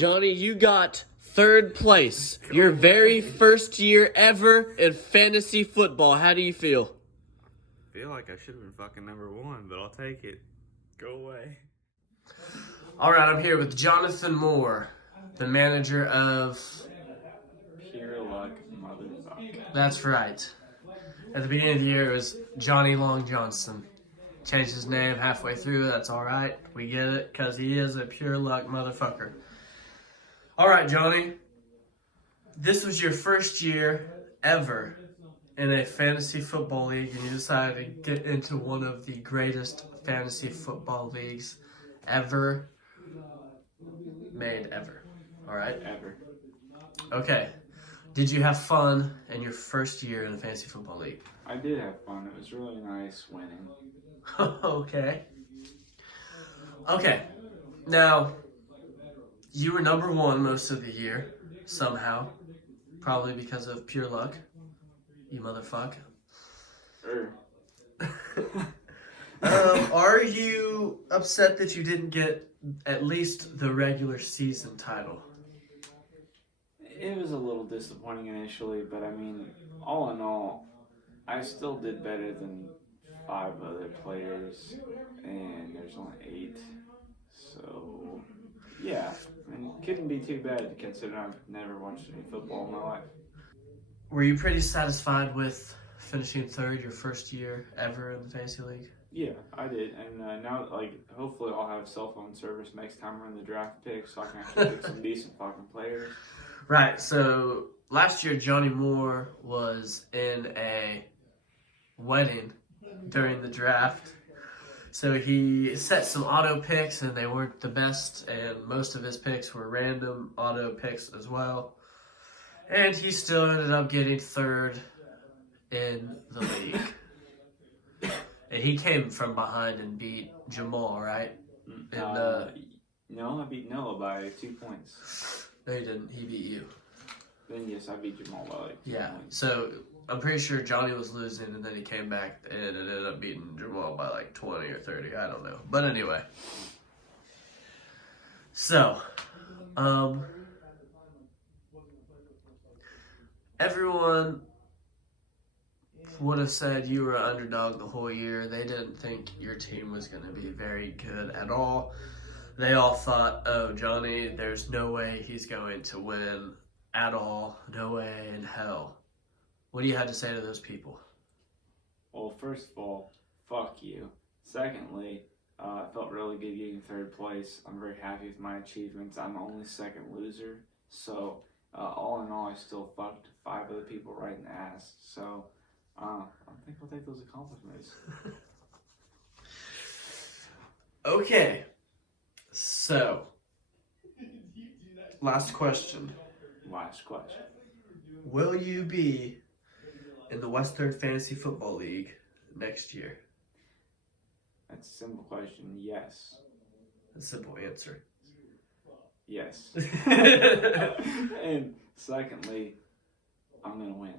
Johnny, you got third place. Your very first year ever in fantasy football. How do you feel? I feel like I should have been fucking number one, but I'll take it. Go away. All right, I'm here with Jonathan Moore, the manager of... Pure luck, motherfucker. That's right. At the beginning of the year, it was Johnny Long Johnson. Changed his name halfway through. That's all right. We get it, because he is a pure luck motherfucker. All right, Johnny. This was your first year ever in a fantasy football league, and you decided to get into one of the greatest fantasy football leagues ever made ever. All right? Ever. Okay. Did you have fun in your first year in the fantasy football league? I did have fun. It was really nice winning. Okay. Okay. Now, you were number one most of the year, somehow. Probably because of pure luck. You motherfucker. Are you upset that you didn't get at least the regular season title? It was a little disappointing initially, but I mean, all in all, I still did better than 5 other players, and there's only 8. So, yeah, I mean, couldn't be too bad considering I've never watched any football in my life. Were you pretty satisfied with finishing third your first year ever in the fantasy league? Yeah, I did, and now, like, hopefully I'll have cell phone service next time we're in the draft picks, so I can actually pick some decent fucking players. Right, so last year Johnny Moore was in a wedding during the draft. So he set some auto picks, and they weren't the best, and most of his picks were random auto picks as well. And he still ended up getting third in the league. And he came from behind and beat Jamal, right? No, I beat Noah by 2 points. No, he didn't. He beat you. Then yes, I beat Jamal by like 2 points. So I'm pretty sure Johnny was losing, and then he came back and it ended up beating Jamal by like 20 or 30. I don't know. But anyway. So, everyone would have said you were an underdog the whole year. They didn't think your team was going to be very good at all. They all thought, oh, Johnny, there's no way he's going to win at all. No way in hell. What do you have to say to those people? Well, first of all, fuck you. Secondly, I felt really good getting third place. I'm very happy with my achievements. I'm the only second loser. So, all in all, I still fucked 5 other people right in the ass. So, I think I'll take those accomplishments. Okay. So, last question. Last question. Will you be in the Western Fantasy Football League next year? That's a simple question. Yes. A simple answer. Yes. And secondly, I'm going to win.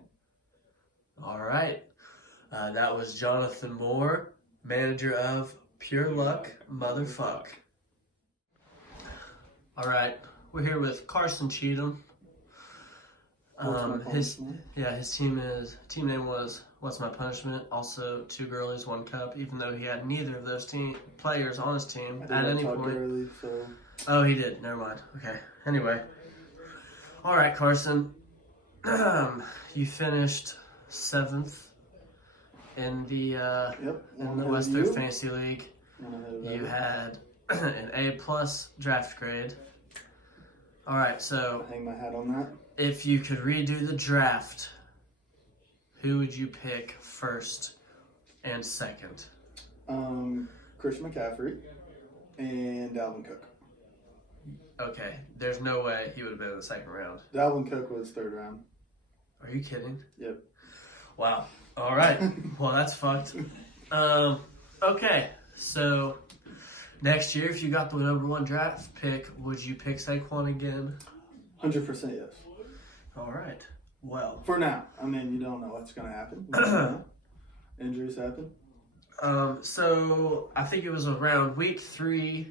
All right. That was Jonathan Moore, manager of Pure Luck Motherfuck. All right. We're here with Carson Cheatham. His team name was What's My Punishment? Also 2 Girlies, 1 Cup, even though he had neither of those players on his team at any point. Early, so. Oh, he did. Never mind. Okay. Anyway. All right, Carson. You finished 7th in the Western Fantasy League. You had an A+ draft grade. All right, so hang my hat on that. If you could redo the draft, who would you pick first and second? Christian McCaffrey and Dalvin Cook. Okay, there's no way he would have been in the second round. Dalvin Cook was 3rd round. Are you kidding? Yep. Wow. All right. Well, that's fucked. Okay, so next year, if you got the number 1 draft pick, would you pick Saquon again? 100% yes. All right. Well. For now. I mean, you don't know what's going to happen. Injuries happen. So I think it was around week 3,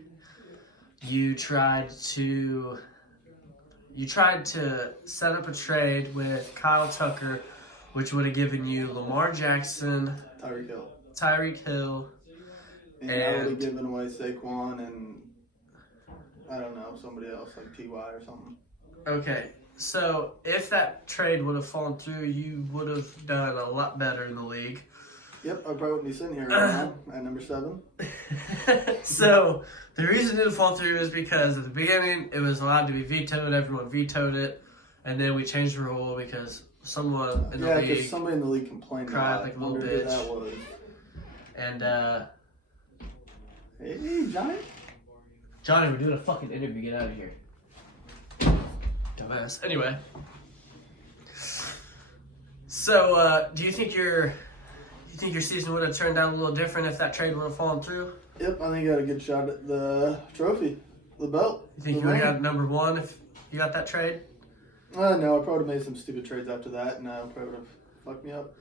you tried to you tried to set up a trade with Kyle Tucker, which would have given you Lamar Jackson, Tyreek Hill, and I would have given away Saquon and I don't know, somebody else like Ty or something. Okay, so if that trade would have fallen through, you would have done a lot better in the league. Yep, I probably wouldn't be sitting here right now at number 7. So the reason it didn't fall through is because at the beginning it was allowed to be vetoed. Everyone vetoed it, and then we changed the rule because someone in the league because somebody in the league complained cried about like a it. little Wonder who bitch. that was. And Hey, Johnny. Johnny, we're doing a fucking interview. Get out of here, dumbass. Anyway, so do you think your season would have turned out a little different if that trade would have fallen through? Yep, I think you got a good shot at the trophy, the belt. You think you would have got number 1 if you got that trade? No, I probably would have made some stupid trades after that, and probably would have fucked me up.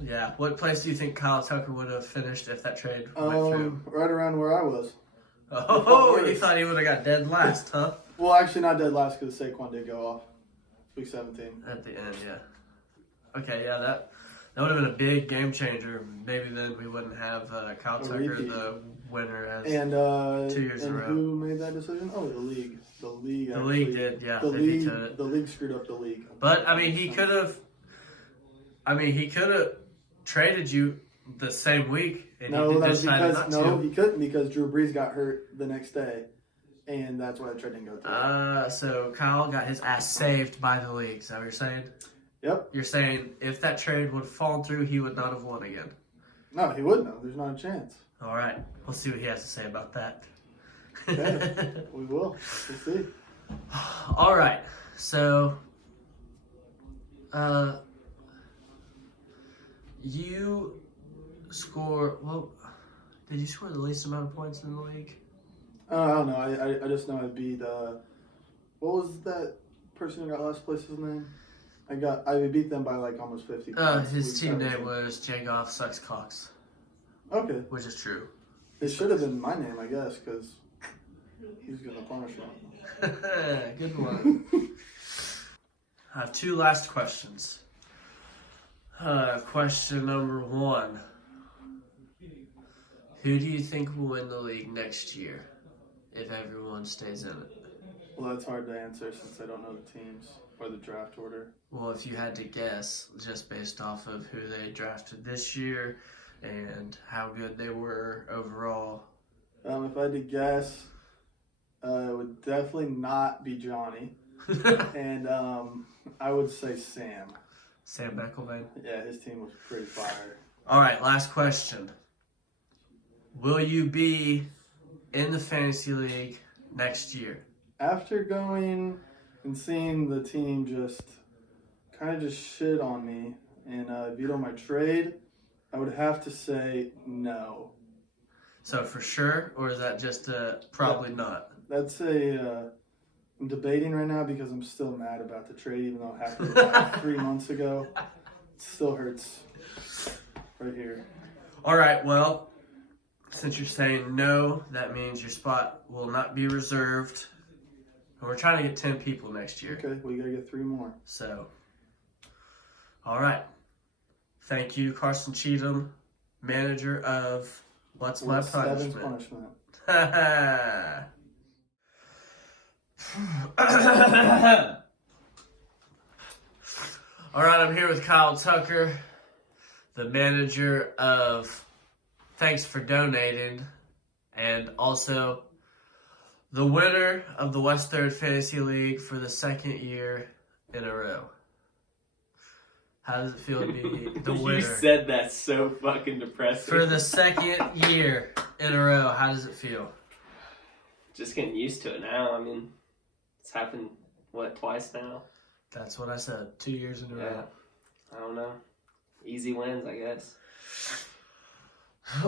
Yeah. What place do you think Kyle Tucker would have finished if that trade went through? Right around where I was. Oh, you thought he would have got dead last, huh? Well, actually not dead last because Saquon did go off. Week 17. At the end, yeah. Okay, yeah, that would have been a big game changer. Maybe then we wouldn't have Kyle Tucker, repeat. the winner, as And 2 years in a and row. who made that decision? Oh, the league. The league. The actually, league did, yeah. The They league. vetoed it. The league screwed up the league. But I mean, he could have. He could have traded you the same week, and No, he that was decided because not to. he couldn't because Drew Brees got hurt the next day, and that's why the trade didn't go through. So Kyle got his ass saved by the league. Is that what you're saying? Yep. You're saying if that trade would have fallen through, he would not have won again. No, he wouldn't have. There's not a chance. All right, we'll see what he has to say about that. Okay, we will. We'll see. All right, so you score. Well, did you score the least amount of points in the league? I don't know. I just know I beat. What was that person who got last place's name? I beat them by like almost 50 points. His team name was Jagoff Sucks Cocks. Okay. Which is true. It should have been my name, I guess, because he's going to punish me. Good one. I have 2 last questions. Question number 1. Who do you think will win the league next year if everyone stays in it? Well, that's hard to answer since I don't know the teams or the draft order. Well, if you had to guess, just based off of who they drafted this year and how good they were overall. If I had to guess, it would definitely not be Johnny. And I would say Sam. Sam McIlvain? Yeah, his team was pretty fire. All right, last question. Will you be in the fantasy league next year? After going and seeing the team just kind of just shit on me and veto my trade, I would have to say no. So for sure, or is that just probably not? That's I'm debating right now because I'm still mad about the trade, even though it happened about 3 months ago. It still hurts right here. All right, well, since you're saying no, that means your spot will not be reserved. And we're trying to get 10 people next year. Okay, we got to get 3 more. So, all right. Thank you, Carson Cheatham, manager of What's My Seven's Punishment. punishment. All right, I'm here with Kyle Tucker, the manager of Thanks for Donating, and also the winner of the West Third Fantasy League for the 2nd year in a row. How does it feel to be the winner? You said that so fucking depressing. For the 2nd year in a row, how does it feel? Just getting used to it now. I mean, it's happened, twice now? That's what I said. 2 years in a row. I don't know. Easy wins, I guess.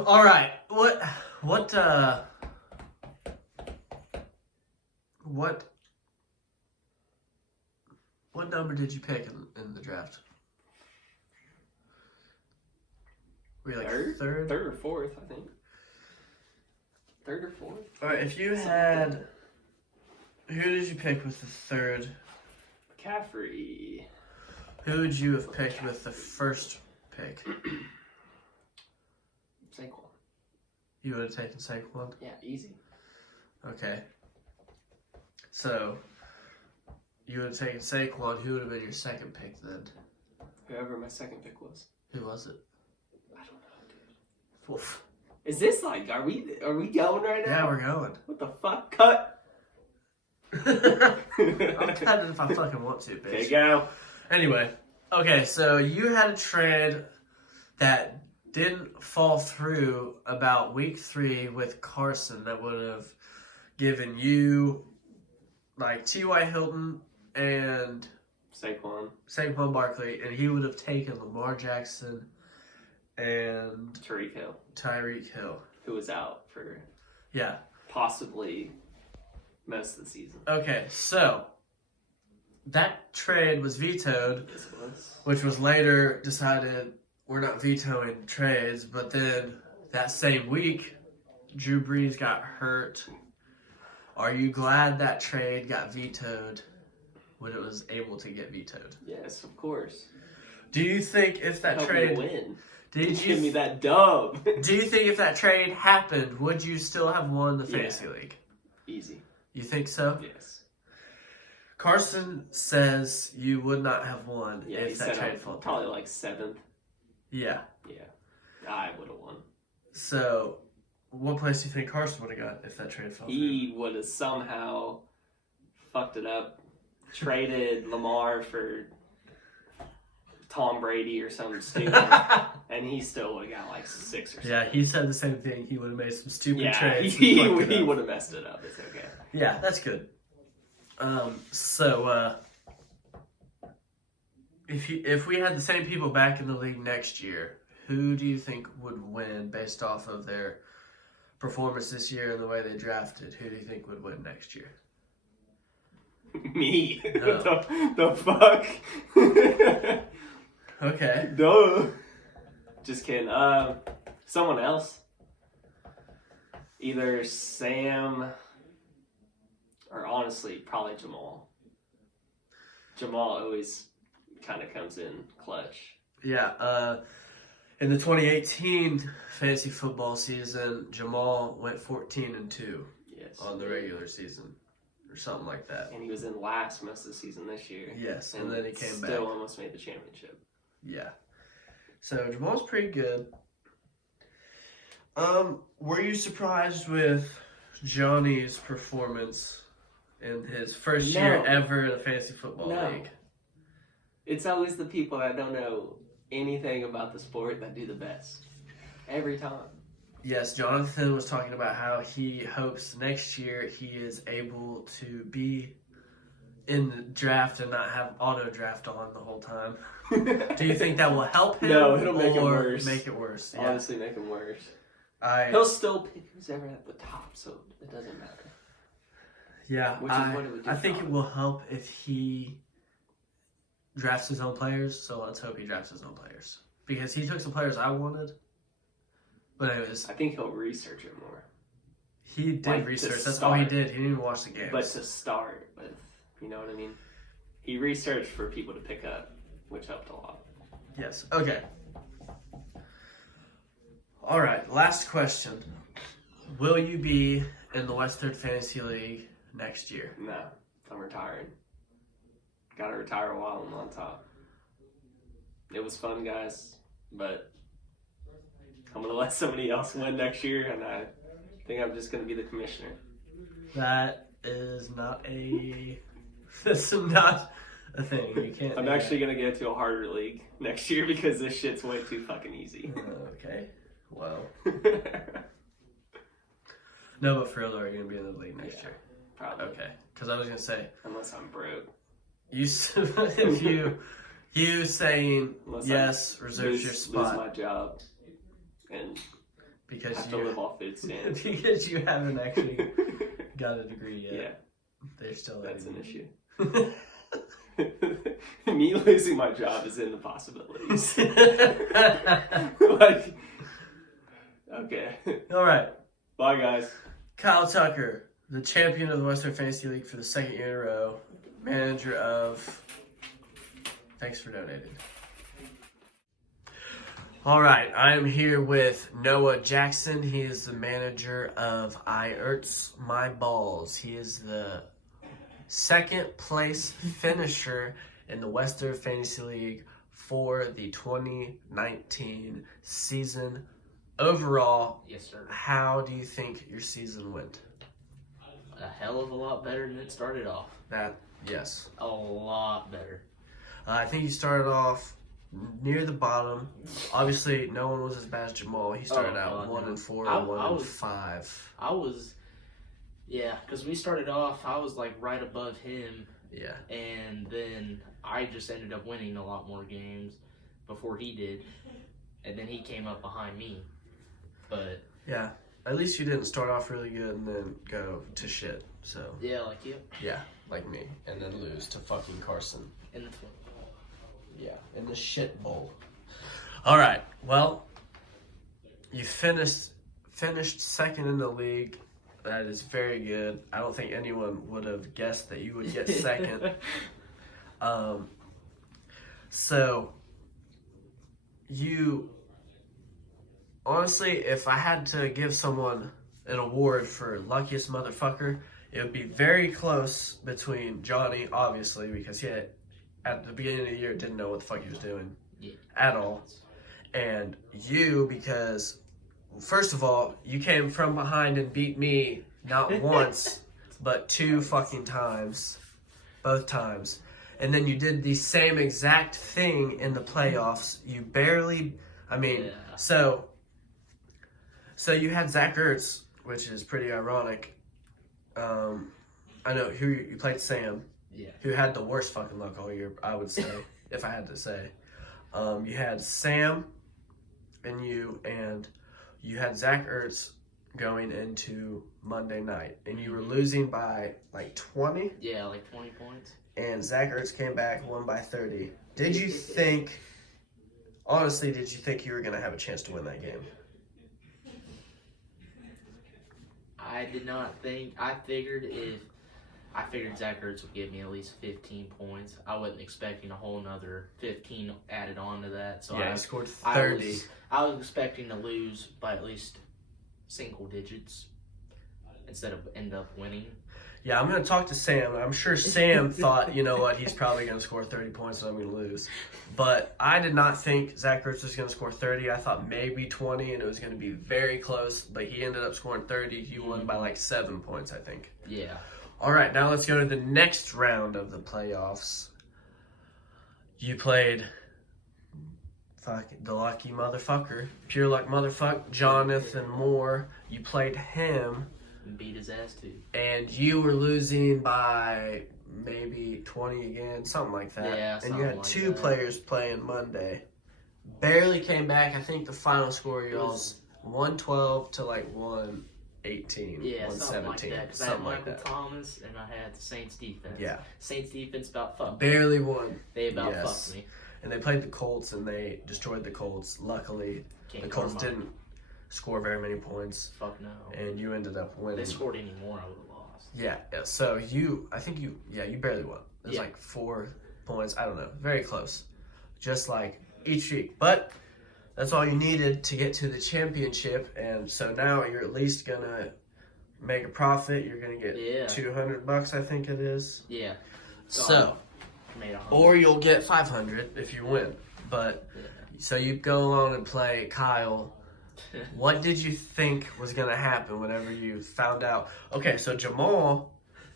All right. What number did you pick in the draft? Were you like third? Third or fourth, I think. Third or fourth. All right, if you had Who did you pick with the third? McCaffrey. Who would you have picked with the first pick? Saquon. You would have taken Saquon? Yeah, easy. Okay. So, you would have taken Saquon. Who would have been your second pick then? Whoever my second pick was. Who was it? I don't know, dude. Oof. Is this like, are we going right now? Yeah, we're going. What the fuck? Cut. I'm cutting if I fucking want to, bitch. Okay, go. Anyway, okay, so you had a trade that didn't fall through about week 3 with Carson that would have given you like T.Y. Hilton and Saquon Barkley, and he would have taken Lamar Jackson and Tyreek Hill, who was out for possibly most of the season. Okay, so that trade was vetoed, This was. which was later decided we're not vetoing trades, but then that same week, Drew Brees got hurt. Are you glad that trade got vetoed when it was able to get vetoed? Yes, of course. Do you think if that Help trade... me win. Did Give me that dub. Do you think if that trade happened, would you still have won the fantasy league? Easy. You think so? Yes. Carson says you would not have won Yeah, if that trade fell through. Probably like 7th. Yeah. Yeah. I would have won. So, what place do you think Carson would have got if that trade fell through? He would have somehow fucked it up, traded Lamar for Tom Brady or something stupid, and he still would have got like 6 or something. Yeah, he said the same thing. He would have made some stupid Yeah, trades. he would have messed it up. It's okay. Yeah, that's good. If we had the same people back in the league next year, who do you think would win based off of their performance this year and the way they drafted? Who do you think would win next year? Me. No. the fuck? Okay. Duh. Just kidding. Someone else. Either Sam or honestly, probably Jamal. Jamal always kind of comes in clutch. Yeah, in the 2018 fantasy football season, Jamal went 14-2 on the regular season, or something like that. And he was in last most of the season this year. Yes, and then he came back. Still almost made the championship. Yeah. So Jamal's pretty good. Were you surprised with Johnny's performance in his first year ever in a fantasy football league? It's always the people that don't know anything about the sport that do the best. Every time. Yes, Jonathan was talking about how he hopes next year he is able to be in the draft and not have auto draft on the whole time. Do you think that will help him? No, it'll make it worse. Make it worse. Yeah. Honestly, make him worse. He'll still pick who's ever at the top, so it doesn't matter. Yeah, Which is what it would do. I think it will help if he drafts his own players, so let's hope he drafts his own players. Because he took some players I wanted. But anyways. I think he'll research it more. He did research. That's all he did. He didn't even watch the games. But to start with, you know what I mean? He researched for people to pick up, which helped a lot. Yes. Okay. All right. Last question. Will you be in the West Third Fantasy League next year? No. I'm retiring. Gotta retire while I'm on top. It was fun, guys, but I'm gonna let somebody else win next year, and I think I'm just gonna be the commissioner. That is not a... That's not a thing. You can't... I'm actually gonna get to a harder league next year because this shit's way too fucking easy. Okay. Well. No, but for real, are you gonna be in the league next year? Probably. Okay. Because I was gonna say... Unless I'm broke. You saying Unless yes reserves your spot. Lose my job. And because have to live off food stamps. Because you haven't actually got a degree yet. Yeah. They're still That's an issue. Me losing my job is in the possibilities. Okay. All right. Bye, guys. Kyle Tucker, the champion of the Western Fantasy League for the second year in a row, manager of... Thanks for donating. All right, I am here with Noah Jackson. He is the manager of I Erts My Balls. He is the second place finisher in the Western Fantasy League for the 2019 season. Overall, yes, sir. How do you think your season went? A hell of a lot better than it started off. Yes. A lot better. I think you started off near the bottom. Obviously, no one was as bad as Jamal. He started out 1-4 and 1-5. Yeah, because we started off, I was like right above him. Yeah. And then I just ended up winning a lot more games before he did. And then he came up behind me. But yeah, at least you didn't start off really good and then go to shit. So yeah, like you. Yeah, like me, and then lose to fucking Carson. Yeah, in the shit bowl. All right, well, you finished second in the league. That is very good. I don't think anyone would have guessed that you would get second. So you honestly, if I had to give someone an award for luckiest motherfucker, it would be very close between Johnny, obviously, because he had, at the beginning of the year didn't know what the fuck he was doing at all, and you, because first of all, you came from behind and beat me not once but 2 fucking times, both times, and then you did the same exact thing in the playoffs. You barely, so you had Zach Ertz, which is pretty ironic. I know who you played, Sam. Yeah. Who had the worst fucking luck all year, I would say, if I had to say. You had Sam and you had Zach Ertz going into Monday night, and you were losing by like 20. Yeah, like 20 points. And Zach Ertz came back, won by 30. Did you think you were going to have a chance to win that game? I did not think. I figured Zach Ertz would give me at least 15 points. I wasn't expecting a whole nother 15 added on to that. So yeah, he scored 30. I was expecting to lose by at least single digits instead of end up winning. Yeah, I'm going to talk to Sam. I'm sure Sam thought, you know what, he's probably going to score 30 points and I'm going to lose. But I did not think Zach Ertz was going to score 30. I thought maybe 20 and it was going to be very close. But he ended up scoring 30. He won by like 7 points, I think. Yeah. All right, now let's go to the next round of the playoffs. You played the lucky motherfucker, pure luck motherfucker, Jonathan Moore. You played him. And beat his ass too. And you were losing by maybe 20 again, something like that. Yeah, and you had like 2 that. players playing Monday. Barely came back. I think the final score y'all's 112 to like 118, yeah, 117, something like that. Because I had something like Michael that. Thomas and I had the Saints defense. Yeah. Saints defense about fucked me. Barely won. They about Yes. fucked me. And they played the Colts and they destroyed the Colts. Luckily, the Colts didn't score very many points. Fuck no. And you ended up winning. If they scored any more, I would have lost. Yeah. So you barely won. It was like 4 points. I don't know. Very close. Just like each week. But that's all you needed to get to the championship. And so now you're at least going to make a profit. You're going to get $200, I think it is. Yeah. So, made 100. or you'll get 500 if you win. But so you go along and play Kyle. What did you think was going to happen whenever you found out? Okay, so Jamal,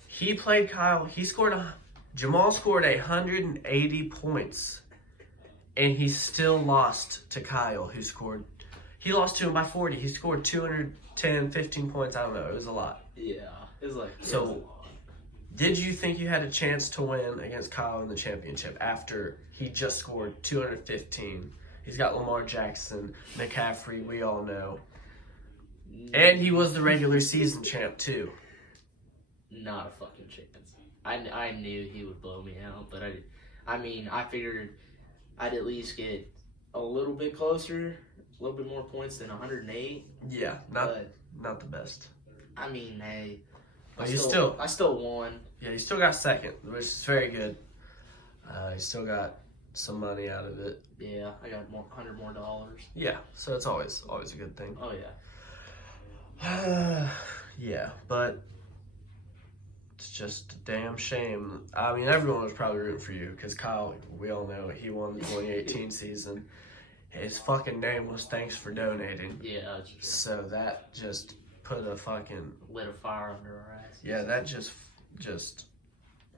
he played Kyle. Jamal scored 180 points, and he still lost to Kyle, he lost to him by 40. He scored 210, 15 points. I don't know. It was a lot. Yeah. It was like, so, was a lot. Did you think you had a chance to win against Kyle in the championship after he just scored 215? He's got Lamar Jackson, McCaffrey, we all know. And he was the regular season champ, too. Not a fucking chance. I knew he would blow me out, but I figured I'd at least get a little bit closer, a little bit more points than 108. Yeah, not the best. I mean, hey, But I still won. Yeah, you still got second, which is very good. You still got some money out of it. Yeah, I got $100 more. Yeah, so it's always a good thing. Oh yeah. Yeah, but it's just a damn shame. I mean, everyone was probably rooting for you because Kyle, we all know he won the 2018 season. His fucking name was "Thanks for Donating." Yeah, that's true. So that just put a fucking Lit a fire under our ass. yeah. That just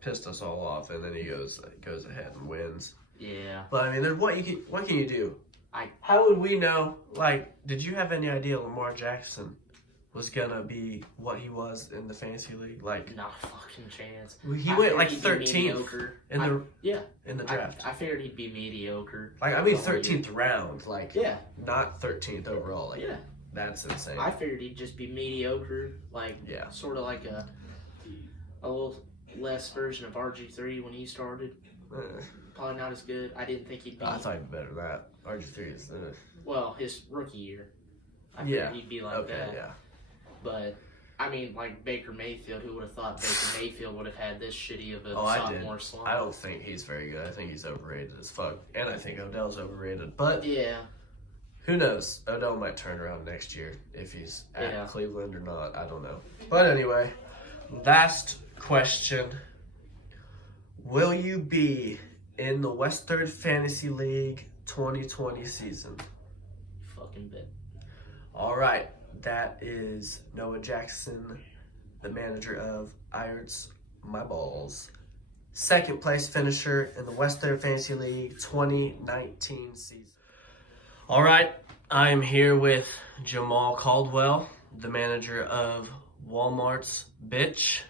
pissed us all off, and then he goes ahead and wins. Yeah. But I mean, what can you do? How would we know? Like, did you have any idea Lamar Jackson was gonna be what he was in the fantasy league? Like, not a fucking chance. He went like 13th in the I draft. figured he'd be mediocre. Like, I mean, 13th round. Like, Yeah. not 13th overall. Like, Yeah. that's insane. I figured he'd just be mediocre, like Yeah. sort of like a little less version of RG3 when he started. Probably not as good. I didn't think he'd be. I thought he'd be better than that. RG3 is Well, his rookie year. I yeah. figured he'd be like Okay, that. yeah. But I mean, like Baker Mayfield, who would have thought Baker Mayfield would have had this shitty of a Oh, I did. sophomore slump? I don't think he's very good. I think he's overrated as fuck. And I think Odell's overrated. But Yeah. who knows? Odell might turn around next year if he's at Yeah. Cleveland or not. I don't know. But anyway, last question. Will you be in the West Third Fantasy League 2020 season? Fucking bit. All right. That is Noah Jackson, the manager of Irons My Balls. Second place finisher in the West Third Fantasy League 2019 season. All right. I'm here with Jamal Caldwell, the manager of Walmart's Bitch.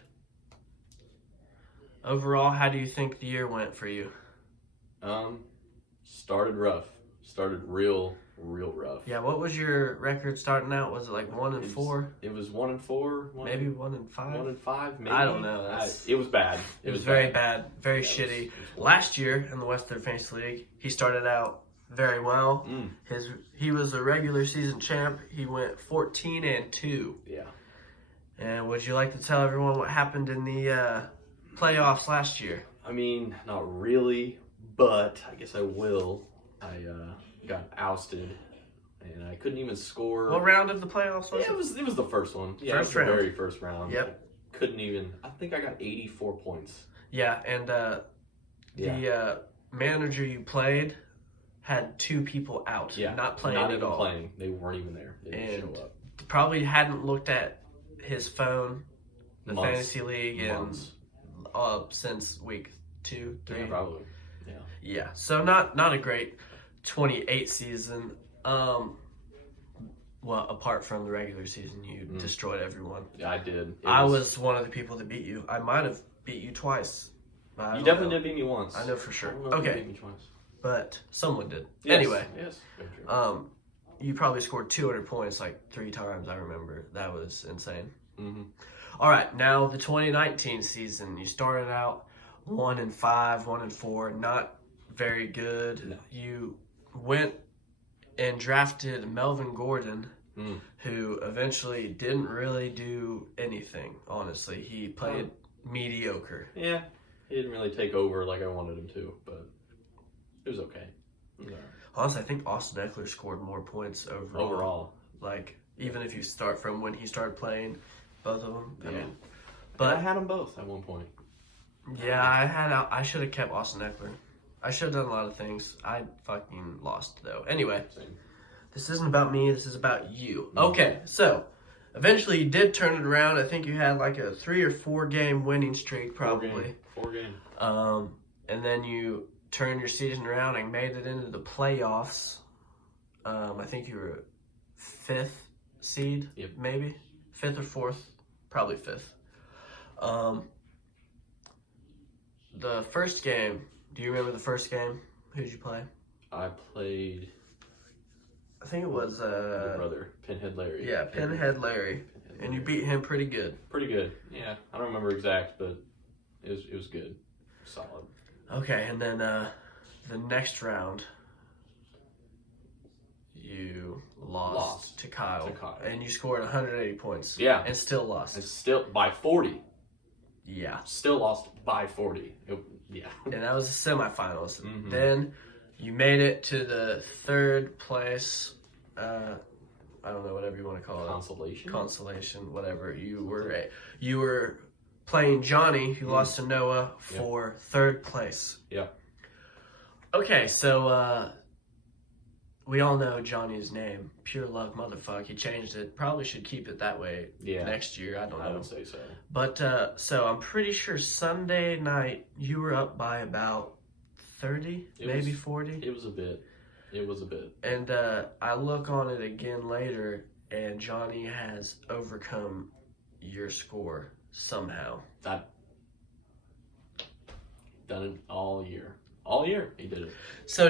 Overall, how do you think the year went for you? Started rough. Started real rough. Yeah, what was your record starting out? Was it like 1-4? It was 1-4. Maybe 1-5? 1-5. Maybe. I don't know. It was bad. It was very bad, very shitty. It was Last year in the West Third Fantasy League, he started out very well. He was a regular season champ. He went 14-2. Yeah. And would you like to tell everyone what happened in the playoffs last year? I mean, not really, but I guess I will. I got ousted, and I couldn't even score. What round of the playoffs was Yeah, it was the first one. Yeah, First it was the round. very first round. Yep. I couldn't even. I think I got 84 points. Yeah, and the manager you played had 2 people out, Yeah, not playing not at even all. playing. They weren't even there. They didn't And show up. probably hadn't looked at his phone, the Months. fantasy league, Months. and since week 2, 3. Yeah, probably. Yeah. Yeah, so not a great 28 season. Well, apart from the regular season, you destroyed everyone. Yeah, I did. I was one of the people that beat you. I might have beat you twice. You definitely did beat me once. I know for sure. I don't know if you Okay, beat me twice. but someone did. Yes, Anyway, Yes. Very true. you probably scored 200 points like 3 times. I remember that was insane. Mm-hmm. All right, now the 2019 season. You started out 1-5, 1-4, not very good. No. You went and drafted Melvin Gordon, who eventually didn't really do anything. Honestly, he played mediocre. Yeah, he didn't really take over like I wanted him to, but it was okay. It was all right. Honestly, I think Austin Eckler scored more points overall. Like, even if you start from when he started playing, both of them. I mean, But I had them both at one point. yeah, I should have kept Austin Eckler. I should have done a lot of things. I fucking lost, though. Anyway, Same. this isn't about me. This is about you. Okay, so eventually you did turn it around. I think you had like a 3 or 4 game winning streak, probably. 4 game. And then you turned your season around and made it into the playoffs. I think you were 5th seed, Yep. maybe 5th or 4th, probably 5th. The first game. Do you remember the first game? Who did you play? I played I think it was your brother, Pinhead Larry. yeah, Pinhead Larry, and you beat him pretty good. Pretty good. Yeah, I don't remember exact, but it was good, solid. Okay, and then the next round, you lost to Kyle. And you scored 180 points. Yeah. And still lost. And still by 40. Yeah. Still lost by 40. Yeah. And that was the semifinals. Mhm. Then you made it to the third place. I don't know, whatever you want to call it. Consolation, whatever. You were playing Johnny, who lost to Noah, for third place. Yeah. Okay, so we all know Johnny's name. Pure luck, motherfucker. He changed it. Probably should keep it that way next year. I don't know. I would say so. But so I'm pretty sure Sunday night you were up by about 30, maybe 40. It was a bit. And I look on it again later, and Johnny has overcome your score somehow. I've done it all year. All year he did it. So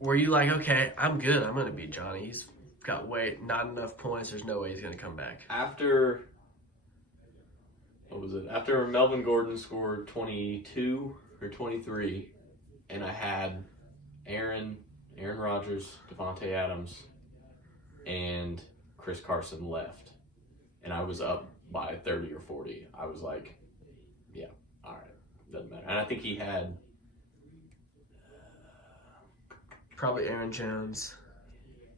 were you like, okay, I'm good. I'm going to beat Johnny. He's got not enough points. There's no way he's going to come back. After Melvin Gordon scored 22 or 23, and I had Aaron Rodgers, Devontae Adams, and Chris Carson left, and I was up by 30 or 40. I was like, yeah, all right, doesn't matter. And I think he had probably Aaron Jones.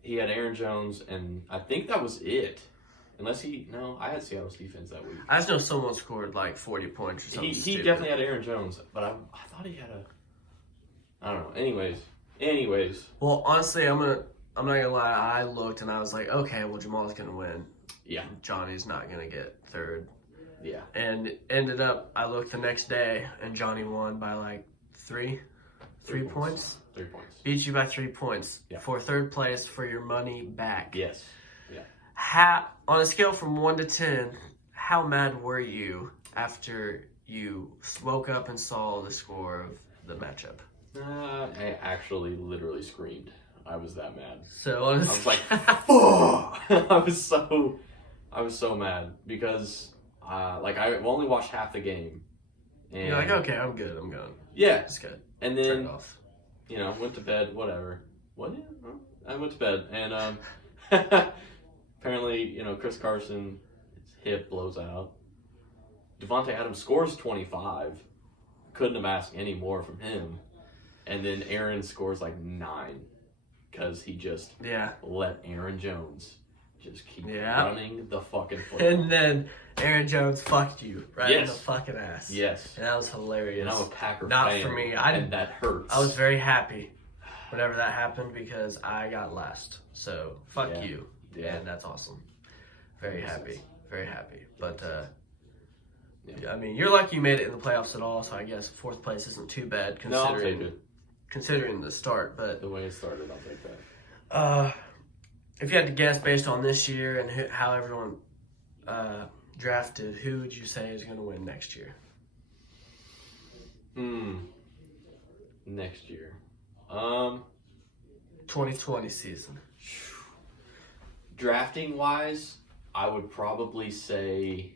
He had Aaron Jones, and I think that was it. I had Seattle's defense that week. I just know someone scored like 40 points or something. He definitely had Aaron Jones, but I thought he had I don't know. Anyways. Well, honestly, I'm not gonna lie. I looked and I was like, okay, well, Jamal's gonna win. Yeah. Johnny's not gonna get third. Yeah. And it ended up, I looked the next day and Johnny won by like three points. 3 points. Beat you by 3 points for third place for your money back. Yes. Yeah. On a scale from 1 to 10, how mad were you after you woke up and saw the score of the matchup? I actually literally screamed. I was that mad. So I was like, "Fuck!" I was so mad because I only watched half the game. And you're like, okay, I'm good. I'm going. Yeah, it's good. And Turn then it off. Went to bed. Whatever. What? I went to bed, and apparently, Chris Carson, his hip blows out. Devontae Adams scores 25. Couldn't have asked any more from him. And then Aaron scores like 9 because he just let Aaron Jones just keep running the fucking football. And then Aaron Jones fucked you right in the fucking ass. Yes. And that was hilarious. And I'm a Packer fan. Not for me. And that hurts. I was very happy whenever that happened because I got last. So fuck you. Yeah. And that's awesome. Very happy. Very happy. But I mean, you're lucky you made it in the playoffs at all, so I guess 4th place isn't too bad considering the start. But the way it started, I'll take that. If you had to guess based on this year and how everyone drafted, who would you say is going to win next year? Next year. 2020 season. Drafting wise, I would probably say,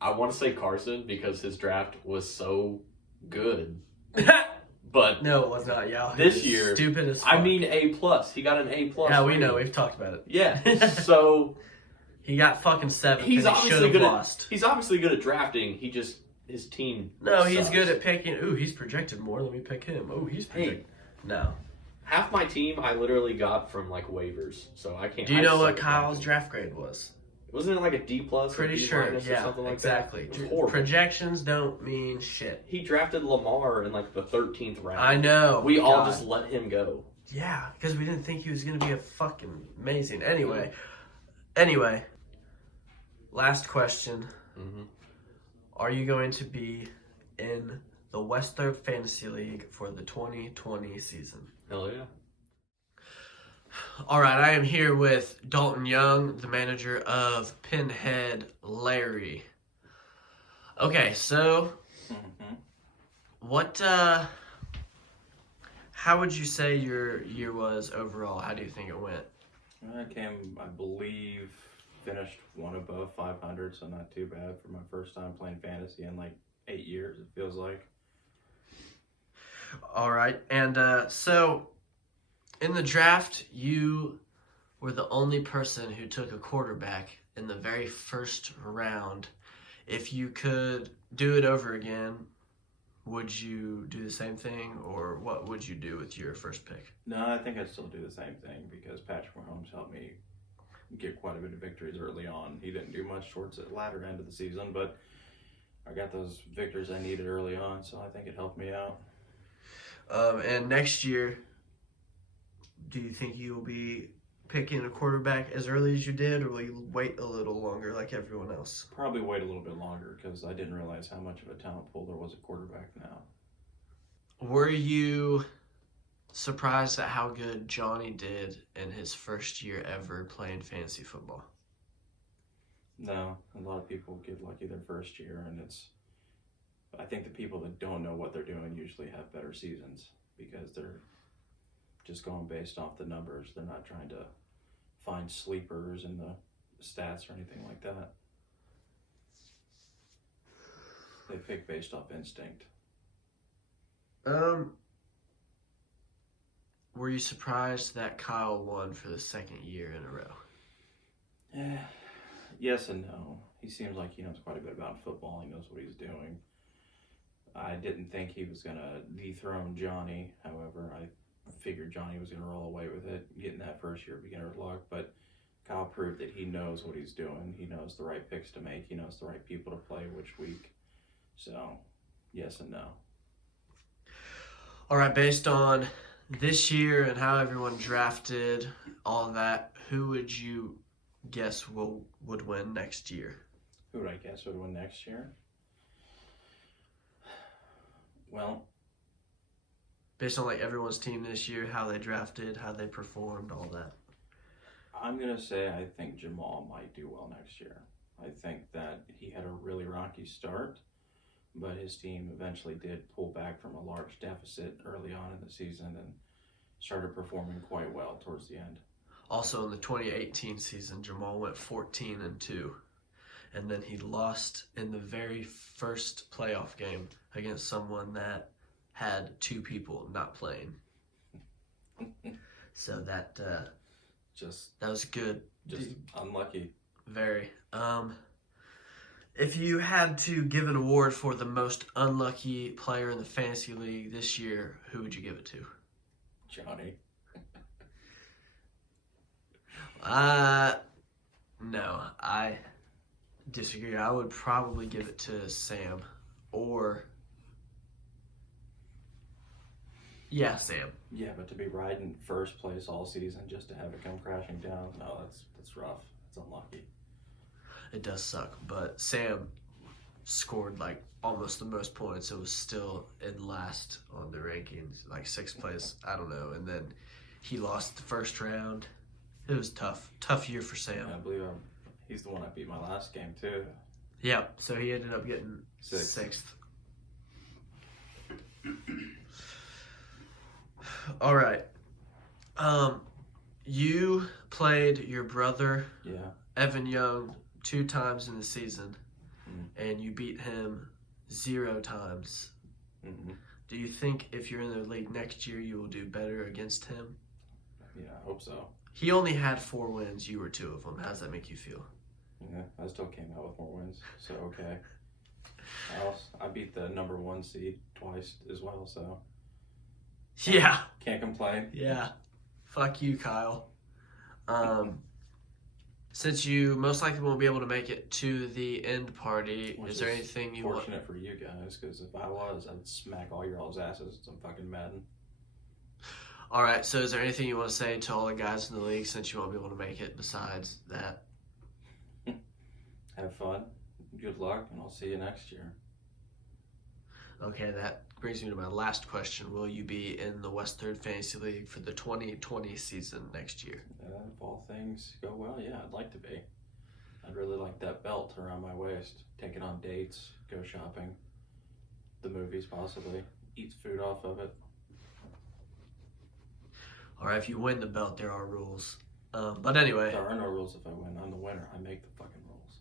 I want to say Carson because his draft was so good. But no, it was not. Yeah, this year, stupid as fuck. I mean, A+. He got an A+. Yeah, we know. We've talked about it. Yeah. So he got fucking 7th. He's obviously good lost. He's obviously good at drafting. His team. No, sucks. He's good at picking. Ooh, he's projected more. Let me pick him. Ooh, he's projected. No. Half my team I literally got from like waivers, so I can't. Do you know what Kyle's draft grade was? Wasn't it like a D+? Pretty sure, or something like exactly. That? Projections don't mean shit. He drafted Lamar in like the 13th round. I know. We all just let him go. Yeah, because we didn't think he was going to be a fucking amazing. Anyway, last question. Mm-hmm. Are you going to be in the West 3rd Fantasy League for the 2020 season? Hell yeah. All right, I am here with Dalton Young, the manager of Pinhead Larry. Okay, so how would you say your year was overall? How do you think it went? I believe, finished one above 500, so not too bad for my first time playing fantasy in like 8 years, it feels like. All right, and so In the draft, you were the only person who took a quarterback in the very first round. If you could do it over again, would you do the same thing, or what would you do with your first pick? No, I think I'd still do the same thing because Patrick Mahomes helped me get quite a bit of victories early on. He didn't do much towards the latter end of the season, but I got those victories I needed early on, so I think it helped me out. And next year, do you think you will be picking a quarterback as early as you did, or will you wait a little longer like everyone else? Probably wait a little bit longer because I didn't realize how much of a talent pool there was at quarterback now. Were you surprised at how good Johnny did in his first year ever playing fantasy football? No, a lot of people get lucky their first year, and I think the people that don't know what they're doing usually have better seasons because they're just going based off the numbers. They're not trying to find sleepers in the stats or anything like that. They pick based off instinct. Were you surprised that Kyle won for the second year in a row? Yes and no. He seems like he knows quite a bit about football. He knows what he's doing. I didn't think he was going to dethrone Johnny. However, I figured Johnny was going to roll away with it, getting that first year beginner luck. But Kyle proved that he knows what he's doing. He knows the right picks to make. He knows the right people to play which week. So, yes and no. All right, based on this year and how everyone drafted, all of that, who would you guess would win next year? Who would I guess would win next year? Well, based on like everyone's team this year, how they drafted, how they performed, all that. I'm going to say I think Jamal might do well next year. I think that he had a really rocky start, but his team eventually did pull back from a large deficit early on in the season and started performing quite well towards the end. Also in the 2018 season, Jamal went 14-2, and then he lost in the very first playoff game against someone that had two people not playing. So that was good. Just unlucky. Very. If you had to give an award for the most unlucky player in the fantasy league this year, who would you give it to? Johnny. No, I disagree. I would probably give it to Sam, or Sam. Yeah, but to be riding first place all season just to have it come crashing down, no, that's rough. It's unlucky. It does suck, but Sam scored like almost the most points. It was still in last on the rankings, like sixth place. I don't know, and then he lost the first round. It was tough year for Sam. I believe he's the one I beat my last game too. Yeah, so he ended up getting Sixth. sixth. All right. You played your brother, Yeah. Evan Young, 2 times in the season, and you beat him 0 times. Mm-hmm. Do you think if you're in the league next year, you will do better against him? Yeah, I hope so. He only had 4 wins. You were 2 of them. How does that make you feel? Yeah, I still came out with more wins, so okay. I beat the number 1 seed twice as well, so Yeah. can't complain. Yeah. Fuck you, Kyle. Since you most likely won't be able to make it to the end party, Which is there anything you want? Fortunate for you guys, because if I was, I'd smack all your all's asses. I'm fucking Madden. All right, so is there anything you want to say to all the guys in the league since you won't be able to make it besides that? Have fun, good luck, and I'll see you next year. Okay, that brings me to my last question. Will you be in the West Third Fantasy League for the 2020 season next year? If all things go well, yeah, I'd like to be. I'd really like that belt around my waist. Take it on dates, go shopping, the movies possibly, eat food off of it. All right, if you win the belt, there are rules. But anyway. There are no rules if I win. I'm the winner. I make the fucking rules.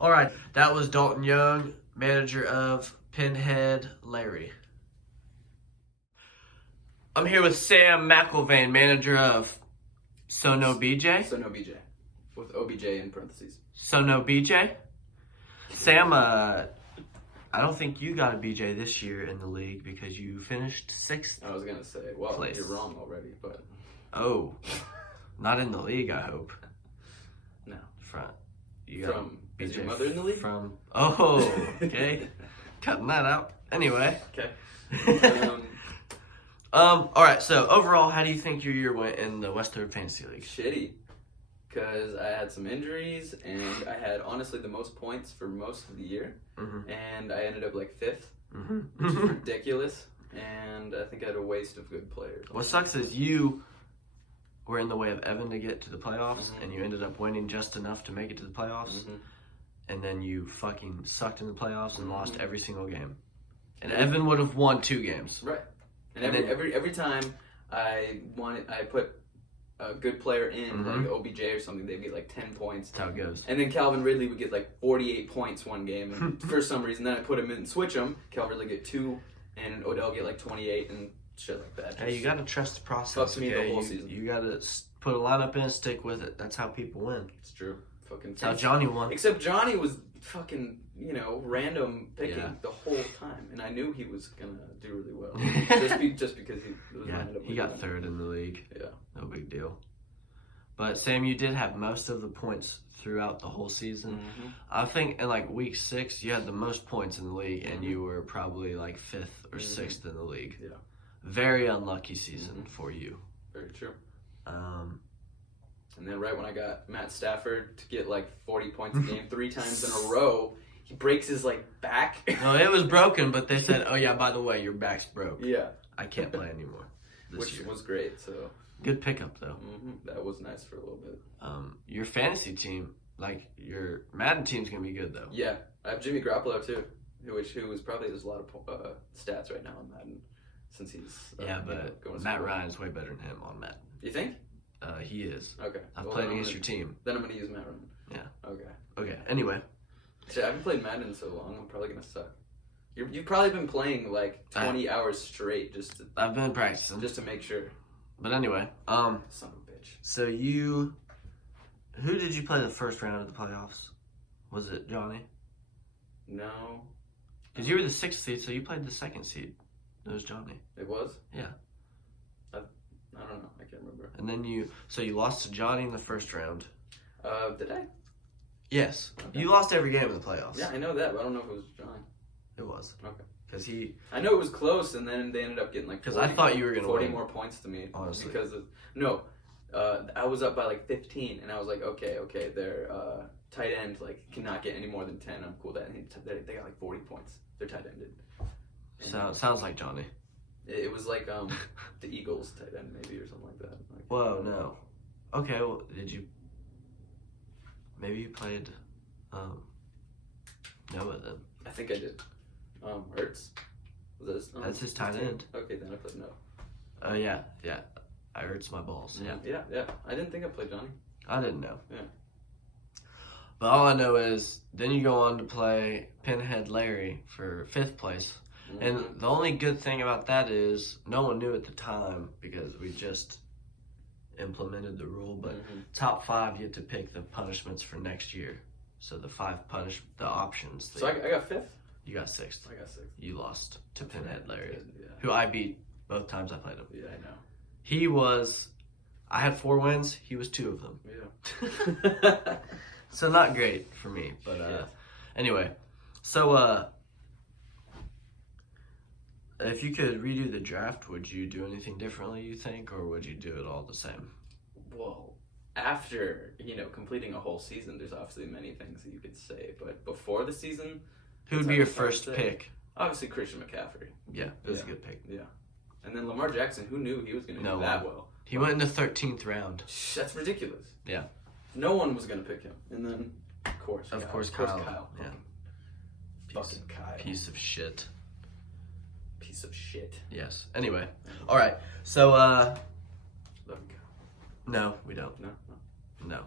All right, that was Dalton Young, manager of Pinhead Larry. I'm here with Sam McIlvain, manager of Sono BJ. So no BJ. With OBJ in parentheses. Sono BJ. Sam, I don't think you got a BJ this year in the league because you finished 6th. I was going to say, well, Place. you're wrong already, but Oh, not in the league, I hope. no. Front. You got From, BJ is your mother in the league? From, oh, okay. Cutting that out. Anyway. Okay. All right, so overall, how do you think your year went in the West Third Fantasy League? Shitty. Because I had some injuries, and I had, honestly, the most points for most of the year. Mm-hmm. And I ended up, like, 5th, Mm-hmm. which is ridiculous. And I think I had a waste of good players. What sucks is you were in the way of Evan to get to the playoffs, Mhm. and you ended up winning just enough to make it to the playoffs, Mhm. and then you fucking sucked in the playoffs and lost Mhm. every single game. And Evan would have won 2 games. Right. And And every time I put a good player in, Mhm. like OBJ or something, they'd get like 10 points. That's how it goes. And then Calvin Ridley would get like 48 points one game, and for some reason, then I put him in and switch him. Calvin Ridley get 2, and Odell get like 28 and shit like that. Hey, you got to trust the process. Fucks me the Okay? whole You- season. You got to put a lineup in, stick with it. That's how people win. It's true. Fucking. That's how Johnny won. Except Johnny was fucking, random picking Yeah. the whole time, and I knew he was gonna do really well, just because he was Yeah, randomly. he got 3rd in the league. Yeah. No big deal. But Sam, you did have most of the points throughout the whole season. Mhm. I think in like week 6, you had the most points in the league, and Mhm. you were probably like 5th or Mhm. 6th in the league. Yeah. Very unlucky season Mhm. for you. Very true. Um, And then right when I got Matt Stafford to get like 40 points a game 3 times in a row, he breaks his like back. no, it was broken, but they said, "Oh yeah, by the way, your back's broke. Yeah, I can't play anymore this which year." was great. So Good pickup though. that was nice for a little bit. Your fantasy team, like your Madden team's gonna be good though. Yeah, I have Jimmy Garoppolo too, who is probably there's a lot of stats right now on Madden since he's Yeah, but going to Matt school. Ryan's way better than him on Madden. You think? He is. Okay. I've Well, played then against I'm your team. Then I'm gonna use Matt Ryan. Yeah. Okay. Okay. Anyway, Shit, I haven't played Madden in so long. I'm probably gonna suck. You've probably been playing like 20 hours straight just I've been practicing. to make sure. But anyway, Son of a bitch. so who did you play the first round of the playoffs? Was it Johnny? No, Because you were the 6th seed, so you played the 2nd seed. It was Johnny. it was. Yeah. I don't know. I can't remember. And then you lost to Johnny in the first round. Did I? Yes. Okay. You lost every game in the playoffs. Yeah, I know that, but I don't know if it was Johnny. It was. Okay. Because I know it was close, and then they ended up getting like 'Cause I thought you were gonna 40 win, more points to me. honestly. Because I was up by like 15, and I was like, okay, their tight end like cannot get any more than 10. I'm cool with that. And they got like 40 points. Their tight end did. And sounds like Johnny. it was like the Eagles tight end maybe or something like that. Like, Whoa, no. Okay, well, maybe you played Noah then. I think I did. Ertz. Was that That's his tight end. Okay, then I played no. Oh, yeah. I hurts my balls. Yeah. Yeah. I didn't think I played Johnny. I didn't know. Yeah. But all I know is then you go on to play Pinhead Larry for 5th place. And Mhm. the only good thing about that is no one knew at the time because we just implemented the rule. But Mhm. top 5 get to pick the punishments for next year. So the 5 the options. So I got 5th. You got 6th. I got 6th. You lost to Pinhead Larry, Yeah. who I beat both times I played him. Yeah, I know. I had 4 wins. He was 2 of them. Yeah. So not great for me, but Yeah. anyway. So if you could redo the draft, would you do anything differently, you think, or would you do it all the same? Well, after completing a whole season, there's obviously many things that you could say. But before the season, Who would It's be your hard to first say. pick? obviously Christian McCaffrey. Yeah, it was a Yeah. good pick. And then Lamar Jackson, who knew he was going to No do that one. well? He went in the 13th round. That's ridiculous. Yeah. No one was going to pick him. And then, of course, Of Kyle. course, Of course, Kyle. Kyle. Yeah. Fucking Kyle. Piece of shit. Piece of shit. Yes. Anyway. All right. So, Love Kyle. no, we don't. No. No.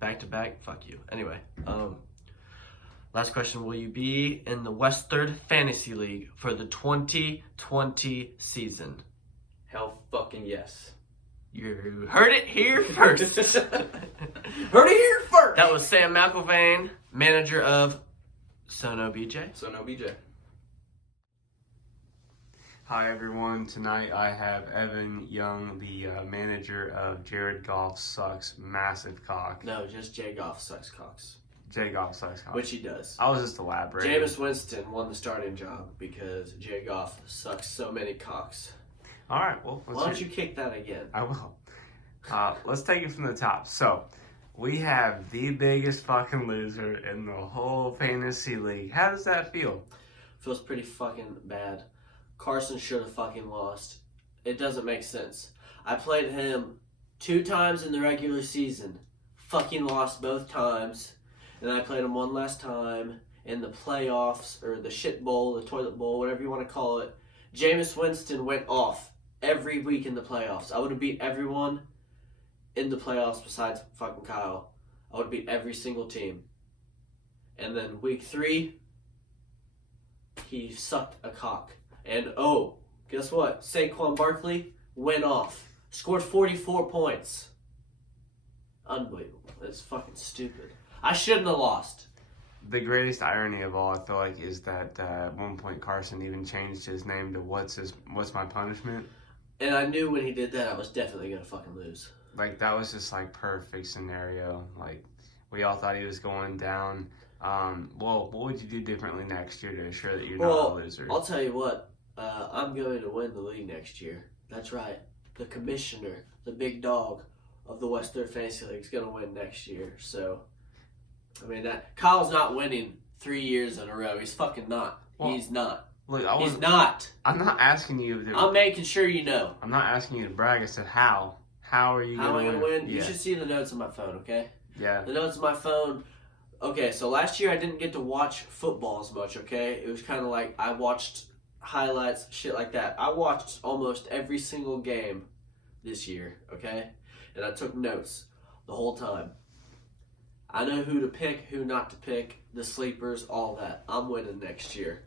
Back to back, fuck you. Anyway, last question. Will you be in the West Third Fantasy League for the 2020 season? Hell fucking yes. You heard it here first. Heard it here first. That was Sam McIlvain, manager of Sono BJ. So no BJ. Hi everyone, tonight I have Evan Young, the manager of Jared Goff Sucks Massive Cock. No, just Jay Goff sucks cocks. Jay Goff Sucks Cock. Which he does. I was just elaborating. Jameis Winston won the starting job because Jay Goff sucks so many cocks. Alright, well, Why don't you kick that again? I will. Let's take it from the top. So, we have the biggest fucking loser in the whole fantasy league. How does that feel? Feels pretty fucking bad. Carson should have fucking lost. It doesn't make sense. I played him 2 times in the regular season. Fucking lost both times. And I played him one last time in the playoffs, or the shit bowl, the toilet bowl, whatever you want to call it. Jameis Winston went off every week in the playoffs. I would have beat everyone in the playoffs besides fucking Kyle. I would beat every single team. And then week 3, he sucked a cock. And oh, guess what? Saquon Barkley went off. Scored 44 points. Unbelievable. It's fucking stupid. I shouldn't have lost. The greatest irony of all, I feel like, is that at one point Carson even changed his name to What's My Punishment? And I knew when he did that I was definitely going to fucking lose. Like, that was just, like, perfect scenario. Like, we all thought he was going down. Well, what would you do differently next year to ensure that you're not a loser? I'll tell you what. I'm going to win the league next year. That's right. The commissioner, the big dog of the West Third Fantasy League is going to win next year. So, I mean, Kyle's not winning 3 years in a row. He's fucking not. Well, He's not. Look, He's not. I'm not asking you to... I'm making sure you know. I'm not asking you to brag. I said how. How are you How am I going going to win? Yeah. You should see the notes on my phone, okay? Yeah. The notes on my phone. Okay, so last year I didn't get to watch football as much, okay? It was kind of like I watched highlights, shit like that. I watched almost every single game this year, okay? And I took notes the whole time. I know who to pick, who not to pick, the sleepers, all that. I'm winning next year.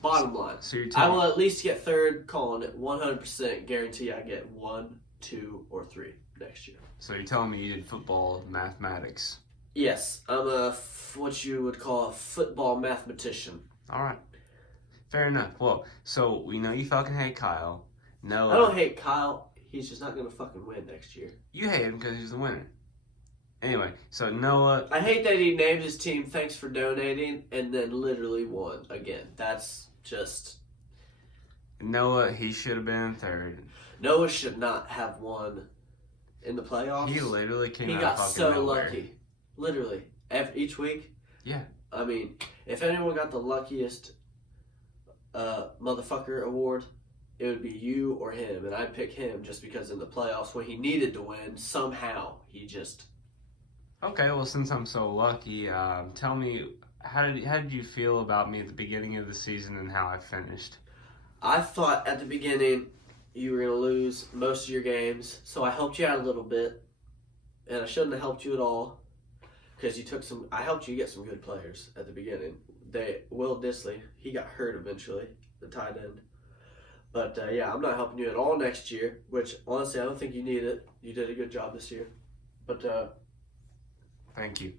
Bottom line, So you're I telling will at least get third, calling it 100% guarantee I get 1, 2, or 3 next year. So you're telling me you did football mathematics. Yes, I'm what you would call a football mathematician. All right. Fair enough. Well, so we know you fucking hate Kyle. No, I don't hate Kyle. He's just not going to fucking win next year. you hate him because he's the winner. Anyway, so Noah, I hate that he named his team thanks for donating and then literally won again. That's just... he should have been in third. Noah should not have won in the playoffs. He literally came He out got of fucking so nowhere. lucky. Literally. Each week. Yeah. I mean, if anyone got the luckiest motherfucker award, it would be you or him. And I'd pick him just because in the playoffs when he needed to win, somehow he just... Okay, well, since I'm so lucky, tell me, how did you feel about me at the beginning of the season and how I finished? I thought at the beginning you were going to lose most of your games, so I helped you out a little bit. And I shouldn't have helped you at all. Because I helped you get some good players at the beginning. Will Disley, he got hurt eventually, the tight end. But yeah, I'm not helping you at all next year, which honestly I don't think you need it. You did a good job this year. But Thank you.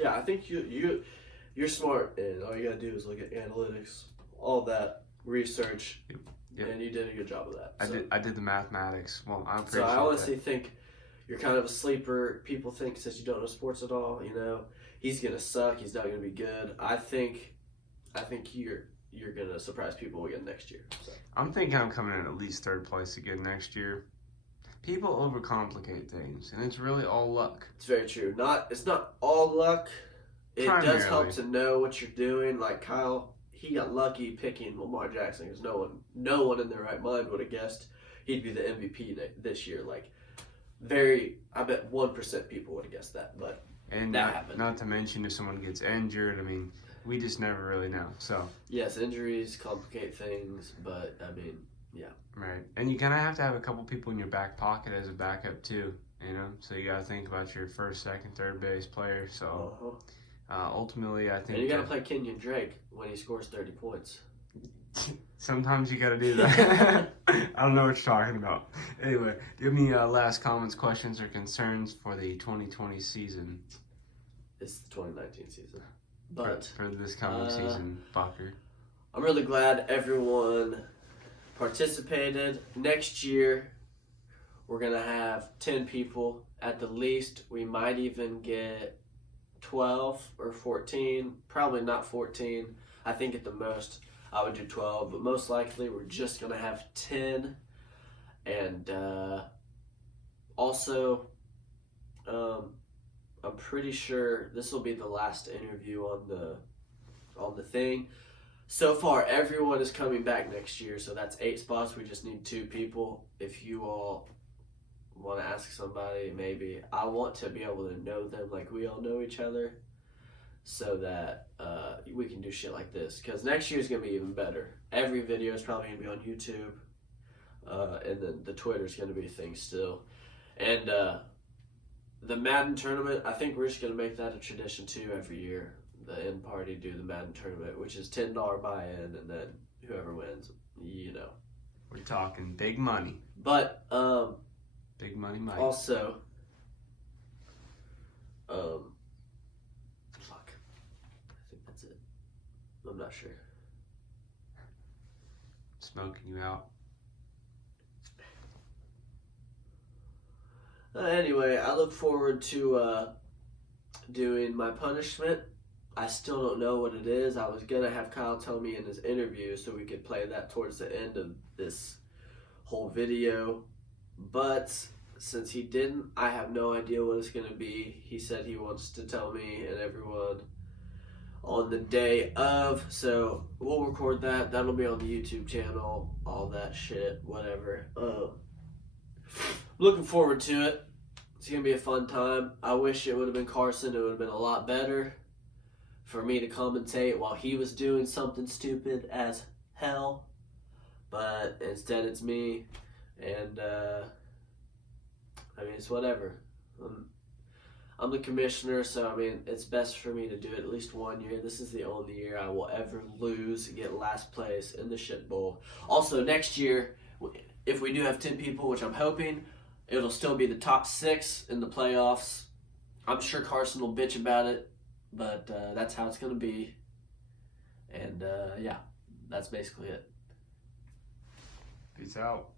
yeah, I think you're smart, and all you gotta do is look at analytics, all that research, Yep. and you did a good job of that. I did the mathematics. Well, I appreciate So I honestly that. think you're kind of a sleeper. People think since you don't know sports at all, he's gonna suck. He's not gonna be good. I think you're gonna surprise people again next year. So. I'm thinking I'm coming in at least third place again next year. People overcomplicate things, and it's really all luck. It's very true. It's not all luck. It does Primarily. help to know what you're doing. Like Kyle, he got lucky picking Lamar Jackson because no one in their right mind would have guessed he'd be the MVP this year. Like, I bet 1% people would have guessed that, but And that happened. not to mention if someone gets injured, I mean, we just never really know. So, Yes, injuries complicate things, but I mean, yeah. right. And you kind of have to have a couple people in your back pocket as a backup too, So you got to think about your first, second, third base player. So ultimately, I think. And you got to play Kenyon Drake when he scores 30 points. Sometimes you gotta do that. I don't know what you're talking about. Anyway, do you have any last comments, questions, or concerns for the 2020 season? It's the 2019 season. For, But for this coming season, Bacher. I'm really glad everyone participated. Next year, we're going to have 10 people at the least. We might even get 12 or 14. Probably not 14. I think at the most I would do 12. But most likely we're just going to have 10. And also, I'm pretty sure this will be the last interview on the thing. So far, everyone is coming back next year, so that's 8 spots. We just need 2 people. If you all want to ask somebody, maybe. I want to be able to know them like we all know each other, so that we can do shit like this. Because next year is going to be even better. Every video is probably going to be on YouTube, and then the Twitter's going to be a thing still. And the Madden tournament, I think we're just going to make that a tradition too every year. The end party do the Madden tournament, which is $10 buy-in, and then whoever wins, you know. We're talking big money. But Big money, Mike. also, fuck, I think that's it. I'm not sure. Smoking you out. Anyway, I look forward to doing my punishment. I still don't know what it is. I was gonna have Kyle tell me in his interview so we could play that towards the end of this whole video. But since he didn't, I have no idea what it's gonna be. He said he wants to tell me and everyone on the day of. So we'll record that. That'll be on the YouTube channel. All that shit, whatever. Looking forward to it. It's gonna be a fun time. I wish it would have been Carson. It would have been a lot better for me to commentate while he was doing something stupid as hell. But instead it's me. And I mean, it's whatever. I'm the commissioner, so I mean, it's best for me to do it at least 1 year. This is the only year I will ever lose and get last place in the shit bowl. Also, next year, if we do have 10 people, which I'm hoping, it'll still be the top 6 in the playoffs. I'm sure Carson will bitch about it, but that's how it's going to be. And yeah, that's basically it. Peace out.